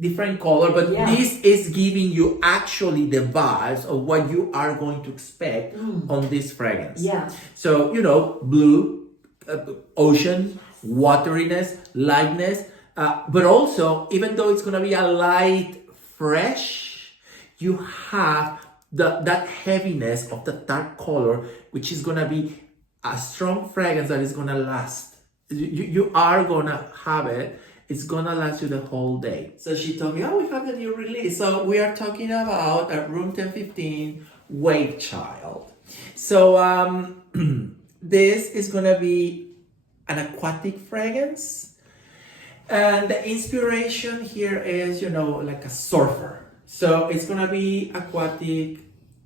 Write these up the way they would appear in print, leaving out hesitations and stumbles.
different color, but this is giving you actually the vibes of what you are going to expect on this fragrance. So, you know, blue, ocean, wateriness, lightness, but also, even though it's going to be a light, fresh, you have that heaviness of the dark color, which is going to be a strong fragrance that is going to last. You are going to have it. It's gonna last you the whole day. So she told me, oh, we have the new release. So we are talking about Room 1015 Wavechild. So this is gonna be an aquatic fragrance. And the inspiration here is, you know, like a surfer. So it's gonna be aquatic,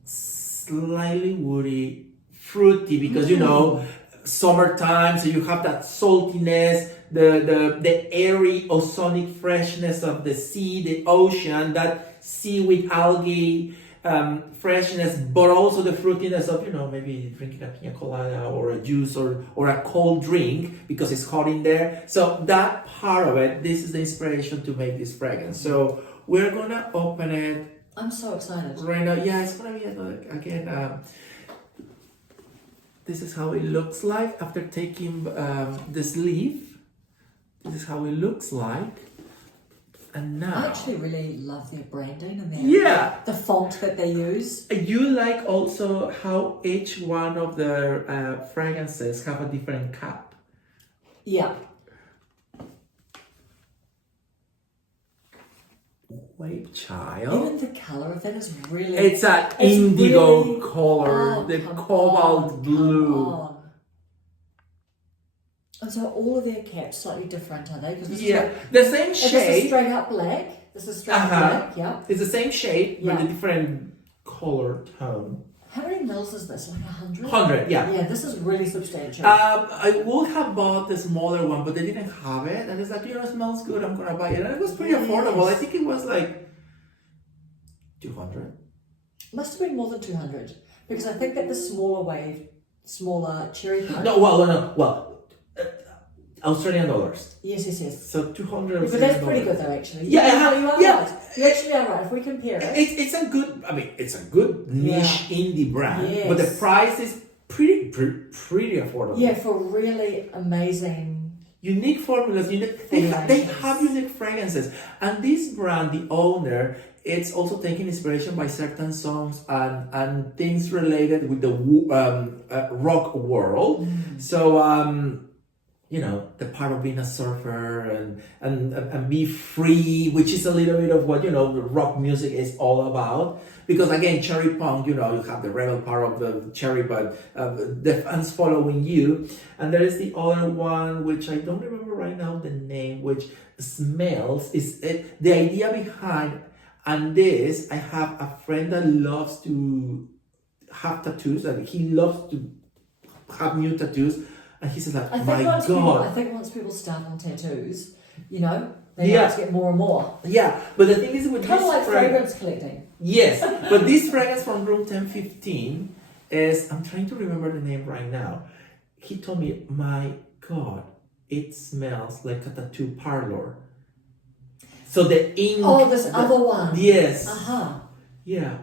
slightly woody, fruity, because, you know, summertime, so you have that saltiness, the airy ozonic freshness of the sea, the ocean, that seaweed algae freshness, but also the fruitiness of, you know, maybe drinking a pina colada or a juice or a cold drink because it's hot in there. So that part of it, this is the inspiration to make this fragrance. So we're gonna open it. I'm so excited. Right now, yeah, it's gonna be again. This is how it looks like after taking the sleeve. This is how it looks like. And now... I actually really love their branding and their, the font that they use. You like also how each one of their fragrances have a different cap. Yeah. Wavechild. Even the color of it is really... It's an indigo really, color, the cobalt blue. And so all of their caps slightly different, are they? The same shade. This is straight up black. This is straight up black, yeah. It's the same shade with a different color tone. How many mils is this? Like 100? 100, yeah. Yeah, this is really substantial. I would have bought the smaller one, but they didn't have it. And it's like, you know, it smells good, I'm going to buy it. And it was pretty affordable. I think it was like 200. Must have been more than 200. Because I think that the smaller cherry pie. Well, Australian dollars. Yes. So 200. But that's pretty good though, actually. Yeah. Right. You actually are right. If we compare it, it's a good. I mean, it's a good niche indie brand, but the price is pretty affordable. Yeah, for really amazing, unique formulas. They have unique fragrances, and this brand, the owner, it's also taking inspiration by certain songs and things related with the rock world. So. You know, the part of being a surfer and be free, which is a little bit of what, you know, rock music is all about. Because again, cherry punk, you know, you have the rebel part of the cherry, but the fans following you. And there is the other one, which I don't remember right now the name, which smells, the idea behind. And this, I have a friend that loves to have tattoos, and he loves to have new tattoos. And he says, like, my God. I think once people start on tattoos, you know, they have to get more and more. Yeah, but the thing is with kind of like fragrance collecting. Yes, but this fragrance from Room 1015 is, I'm trying to remember the name right now. He told me, my God, it smells like a tattoo parlor. So the ink. Oh, this other one. Yes. Yeah.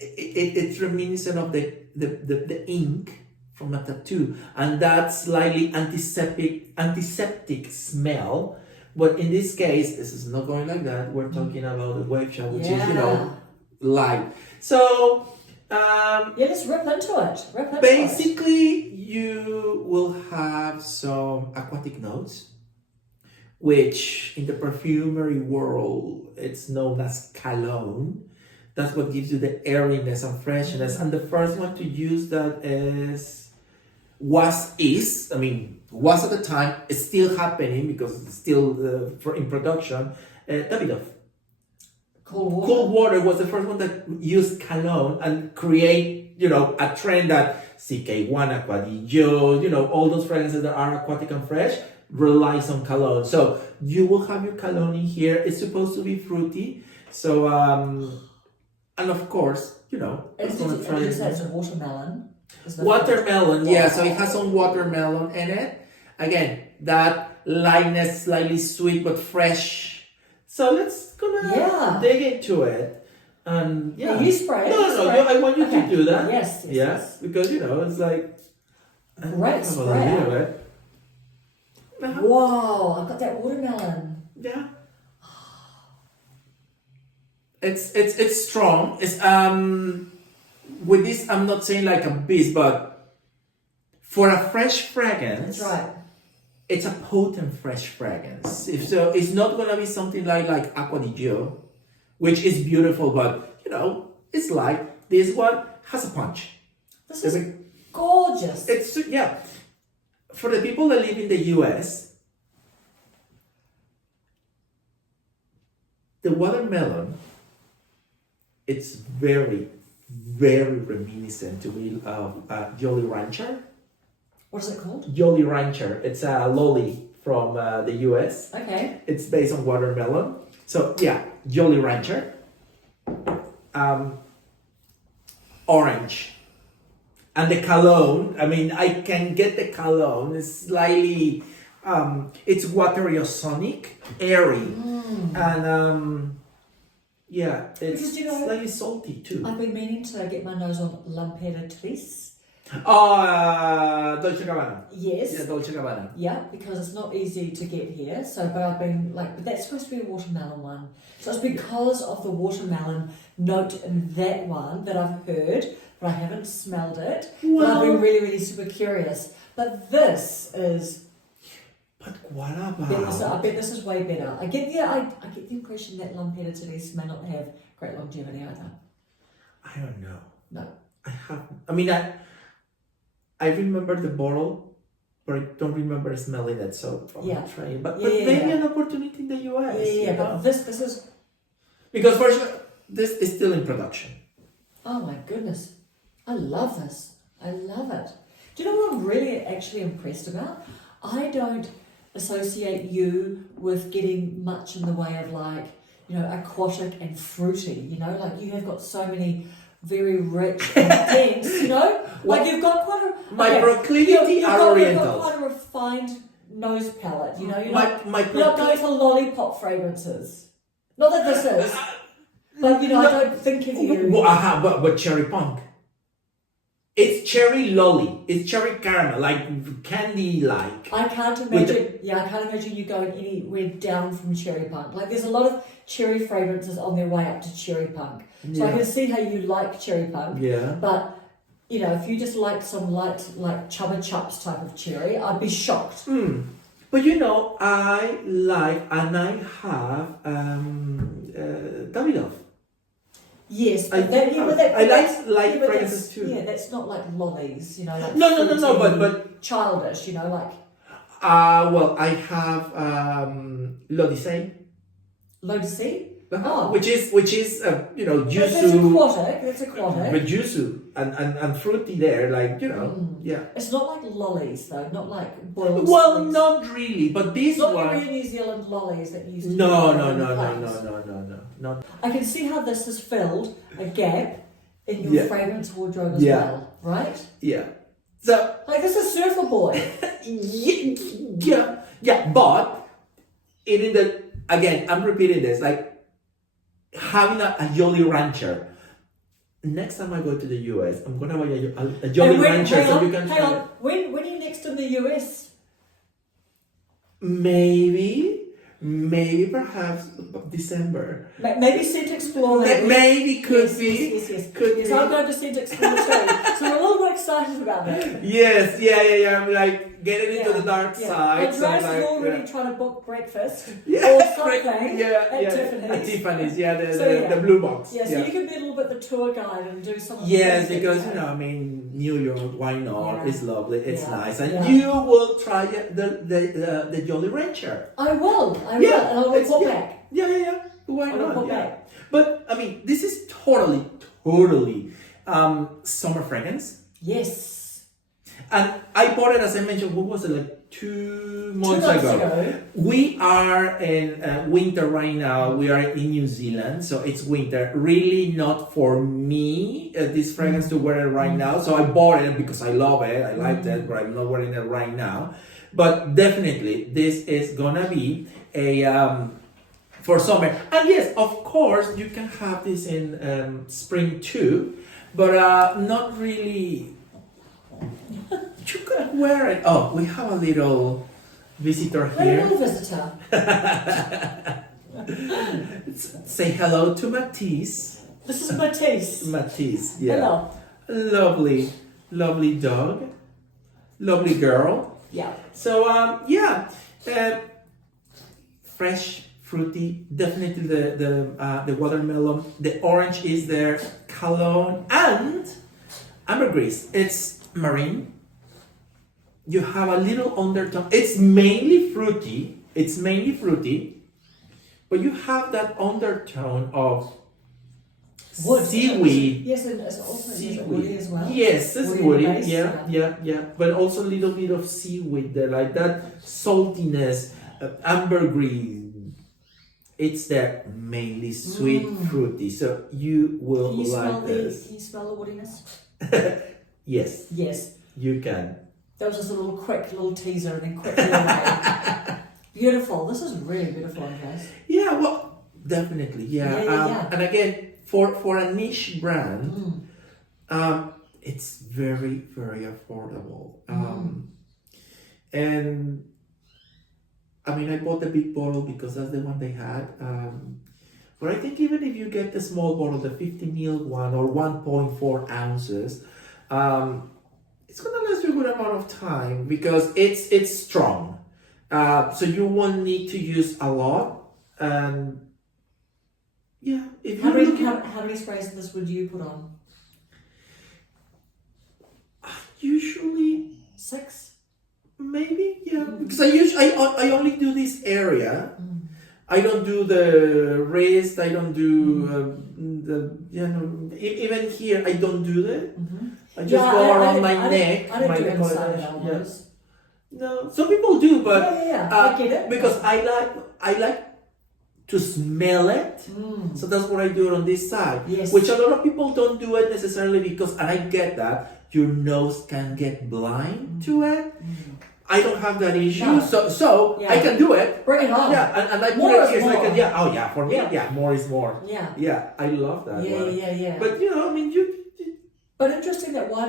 It's reminiscent of the ink from a tattoo, and that slightly antiseptic smell. But in this case, this is not going like that. We're talking about the Wavechild, which is, you know, light. So let's rip into it. Basically, you will have some aquatic notes, which in the perfumery world, it's known as cologne. That's what gives you the airiness and freshness. And the first one to use that was at the time, it's still happening because it's still in production. Davidoff. Cold Water was the first one that used cologne and create, you know, a trend that CK1, Aquadillo, you know, all those fragrances that are aquatic and fresh relies on cologne. So you will have your cologne in here. It's supposed to be fruity. So, and of course, you know, it's a watermelon. Watermelon, yeah. So it has some watermelon in it. Again, that lightness, slightly sweet but fresh. So let's gonna dig into it. And yeah, you spray. No. I want you to do that. Yes. Because it's like great spray. Whoa! I've got that watermelon. Yeah. It's strong. It's with this, I'm not saying like a beast, but for a fresh fragrance, that's right. It's a potent fresh fragrance. If so, it's not gonna be something like Acqua di Gio, which is beautiful, but it's like this one has a punch. This is gorgeous. It's for the people that live in the US, the watermelon, it's very, very reminiscent to me of Jolly Rancher. What is it called? Jolly Rancher. It's a lolly from the US. Okay. It's based on watermelon. So Jolly Rancher. Orange. And the cologne, I can get the cologne. It's slightly, it's watery or sonic, airy. And it's slightly salty too. I've been meaning to get my nose on L'Imperatrice. Dolce Gabbana. Yes. Yeah, Dolce Gabbana. Yeah, because it's not easy to get here. So, but I've been but that's supposed to be a watermelon one. So it's because of the watermelon note in that one that I've heard, but I haven't smelled it. Well, but I've been really, really super curious. But this is. But what about? I bet this is way better. I get the impression that L'Imperatrice may not have great longevity either. I don't know. No. I remember the bottle, but I don't remember smelling it. So trying. But maybe an opportunity in the US. Yeah. But this is because for sure this is still in production. Oh my goodness, I love this. I love it. Do you know what I'm really actually impressed about? I don't associate you with getting much in the way of aquatic and fruity. You have got so many very rich and dense. You've got quite a my proclivity are oriental. You've got quite a refined nose palette. You're my not going for lollipop fragrances. Not that this is, but I don't think of you. But cherry punk. It's cherry lolly. It's cherry caramel, like candy, like. I can't imagine. I can't imagine you going anywhere down from cherry punk. There's a lot of cherry fragrances on their way up to cherry punk. So I can see how you like cherry punk. Yeah. But if you just like some light, Chubba Chups type of cherry, I'd be shocked. But I like, and I have Davidoff. Yes, but I like fragrances too. Yeah, that's not like Lollies, No, but childish, well, I have L'Odyssée. L'Odyssée? Which is juicy. That's aquatic. But juicy and fruity there, yeah. It's not like Lollies though, not like boiled. Well, sweets. not really, but this not one. Not your New Zealand Lollies that used to. No. I can see how this has filled a gap in your fragrance wardrobe as well, right? Yeah. So this is Surfer Boy. yeah. But again, I'm repeating this, having a Jolly Rancher. Next time I go to the US, I'm gonna buy a Jolly Rancher so you can try. When are you next in the US? Maybe perhaps December. Maybe Scent Explore. Maybe could be. Yes. Could be. I'm going to Scent Explore too. So we're a little bit excited about that. Yes, yeah. I'm getting into the dark side. Andres is already trying to book breakfast or something at Tiffany's. At Tiffany's, the blue box. Yeah, so you can be a little bit the tour guide and do some of the Yes, because New York, why not? It's lovely, it's nice. And you will try the Jolly Rancher. I will, and I'll report back. Yeah. Why not? Report back. But this is totally summer fragrance. Yes. And I bought it, as I mentioned, what was it, 2 months ago? We are in winter right now. We are in New Zealand, so it's winter. Really not for me, this fragrance to wear it right now. So I bought it because I love it. I liked it, but I'm not wearing it right now. But definitely, this is gonna be a for summer. And yes, of course, you can have this in spring too, but not really. You can wear it. Oh, we have a little visitor A here. little visitor. Say hello to Matisse. This is Matisse. Matisse, yeah. Hello. Lovely, lovely dog. Lovely girl. Yeah. So, fresh, fruity, definitely the watermelon. The orange is there, cologne, and ambergris. It's marine. You have a little undertone. It's mainly fruity. But you have that undertone of Wood. seaweed. Yes, and it's also is it woody as well. Yes, it's Woody woody. base, Yeah. But also a little bit of seaweed there, like that saltiness, ambergris. It's there, mainly sweet, fruity. So you will Can you like this. Can you smell the woodiness? Yes, Yes. you can. That was just a quick little teaser and then quickly away. Beautiful. This is really beautiful, Andres. Yeah, well, definitely. Yeah. Yeah. And again, for a niche brand, it's very, very affordable. And I mean, I bought the big bottle because that's the one they had. But I think even if you get the small bottle, the 50 ml one or 1.4 ounces, it's gonna last you a good amount of time because it's strong. So you won't need to use a lot. Yeah. If How you how many sprays of this would you put on? usually 6? maybe, yeah. Because I only do this area. I don't do the wrist. I don't do even here. I don't do that. I just go around my neck. I don't my do neck inside on- elbows. No, some people do, but I get it. because I like to smell it. So that's what I do on this side. Yes. Which a lot of people don't do it necessarily because, and I get that, your nose can get blind to it. I don't have that issue, No. so I can do it. Bring it on. Yeah, and I put More it is here so I more. can, for me, Yeah. more is more. Yeah. Yeah, I love that one. Yeah. But I mean, But interesting that why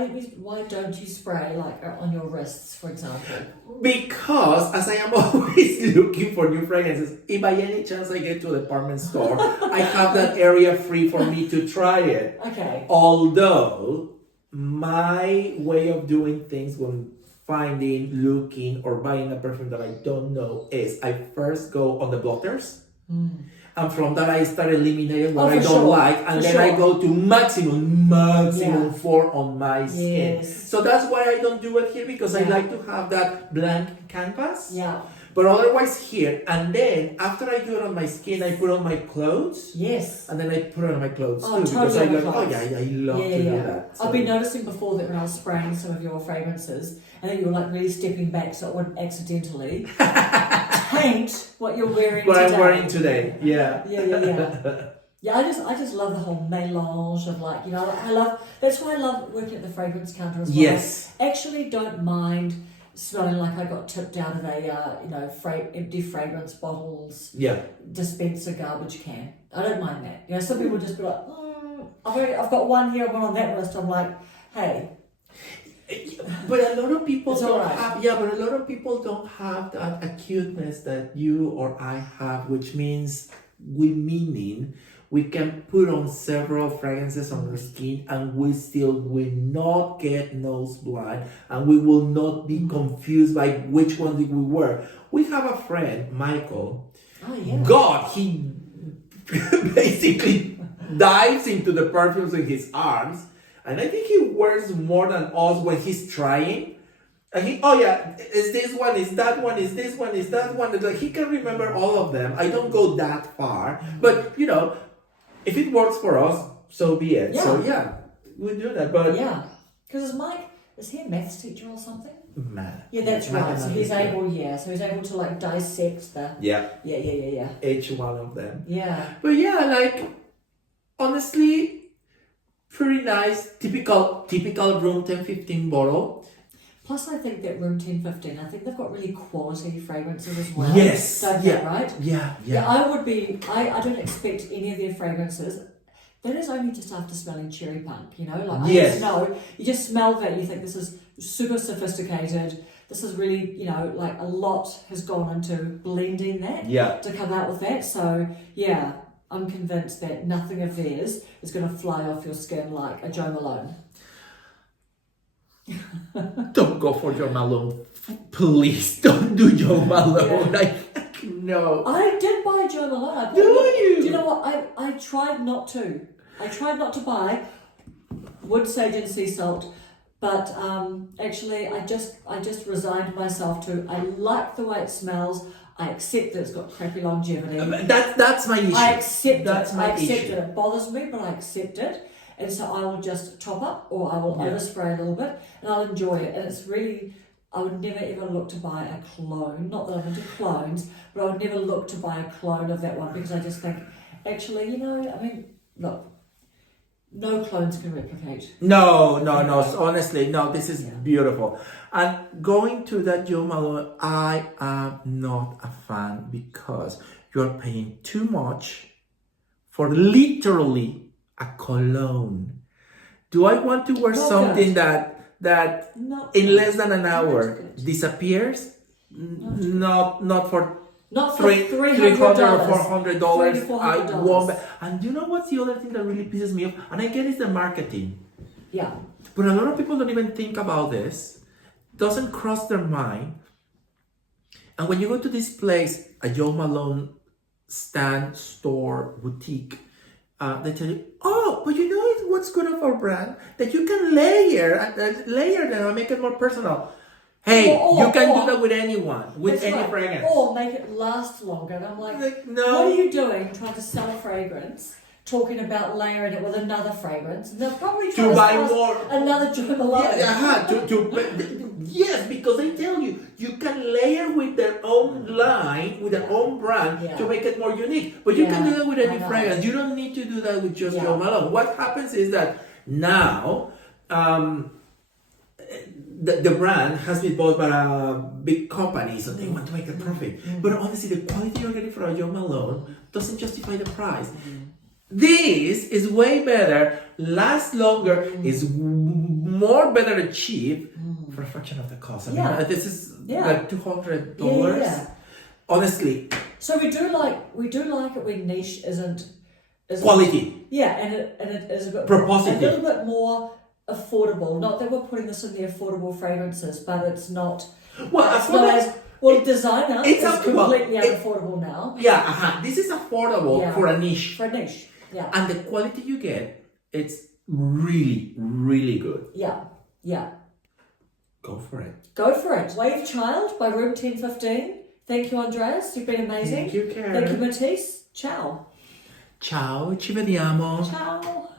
don't you spray like on your wrists, for example? because as I am always looking for new fragrances, if by any chance I get to a department store, I have that area free for me to try it. Okay. Although my way of doing things when finding, looking, or buying a perfume that I don't know is I first go on the blotters. And from that I start eliminating what I don't like, and then I go to maximum 4 on my skin. Yes. So that's why I don't do it here because I like to have that blank canvas. Yeah. But otherwise here, and then after I do it on my skin, I put on my clothes. Yes. And then I put it on my clothes Oh, too totally because I clothes. love to do that. So. I've been noticing before that when I was spraying some of your fragrances, and then you were like really stepping back so it wouldn't accidentally taint what you're wearing what today. I'm wearing today, yeah. Yeah, I just love the whole melange of that's why I love working at the fragrance counter as well. Yes. Actually don't mind smelling like I got tipped out of a empty fragrance bottles dispenser garbage can. I don't mind that. Some people just be like, I've got one here, one on that list. I'm like, hey. But a lot of people It's don't alright. have. Yeah, but a lot of people don't have that acuteness that you or I have, which means we can put on several fragrances on our skin and we still will not get nose blind and we will not be confused by which one did we wear. We have a friend, Michael. Oh yeah. God, he basically dives into the perfumes in his arms. And I think he wears more than us when he's trying. And is this one, is that one, is this one, is that one. It's like he can remember all of them. I don't go that far. But, if it works for us, so be it. Yeah. So, we do that. But Yeah. Because is he a maths teacher or something? Math. Yeah, that's right. So he's Mathematics, able, able to dissect the... Yeah. Yeah. Each one of them. Yeah. But honestly, pretty nice. Typical room 10-15 bottle. Plus, I think that Room 1015, I think they've got really quality fragrances as well. Yes. Don't Yeah. they, right? Yeah. I don't expect any of their fragrances. That is only just after smelling cherry punk, you know? Like, Yes. you just smell that, you think this is super sophisticated. This is really, you know, like a lot has gone into blending that to come out with that. So, yeah, I'm convinced that nothing of theirs is going to fly off your skin like a Jo Malone. Don't go for Jo Malone. Please don't do Jo Malone. Yeah. No. I did buy Jo Malone. Do you? Do you know what? I tried not to. I tried not to buy wood, sage and sea salt. But actually, I just resigned myself to. I like the way it smells. I accept that it's got crappy longevity. That's my issue. I accept that's it. My I accept issue. it. It bothers me, but I accept it. And so I will just top up, or I will overspray a little bit, and I'll enjoy it. And it's really, I would never ever look to buy a clone. Not that I'm into clones, but I would never look to buy a clone of that one because I just think, actually, you know, I mean, look. No clones can replicate. No. So honestly, no, this is beautiful. And going to that Jo Malone, I am not a fan because you're paying too much for literally a cologne. Do I want to wear something that in less than an hour disappears? Not for $300 or $400. I won't. And you know what's the other thing that really pisses me off? And I get it's the marketing. Yeah. But a lot of people don't even think about this. Doesn't cross their mind. And when you go to this place, a Jo Malone stand, store, boutique, they tell you, oh, but you know what's good of our brand? That you can layer them and make it more personal. Hey, you can do that with anyone, with any fragrance. Or make it last longer. And I'm like, no. What are you doing trying to sell a fragrance, talking about layering it with another fragrance? And they'll probably try to buy sell more. Another Jo Malone. Yes, because they tell you can layer with their own line, with their own brand to make it more unique. But you can do that with any fragrance. You don't need to do that with just Jo Malone. What happens is that now, the brand has been bought by a big company, so they want to make a profit. But honestly, the quality you're getting from a Jo Malone doesn't justify the price. This is way better, lasts longer, is more better achieved for a fraction of the cost. I mean, this is like $200. Yeah. Honestly. So we do like it when niche isn't quality. Yeah, and it is a little bit more affordable. Not that we're putting this in the affordable fragrances, but it's not. Well, designer is completely unaffordable now. Yeah, this is affordable for a niche. For a niche, yeah. And the quality you get, it's really, really good. Yeah. Go for it. Wavechild by Room 1015. Thank you, Andres. You've been amazing. Thank you, Karen. Thank you, Matisse. Ciao. Ciao, ci vediamo. Ciao.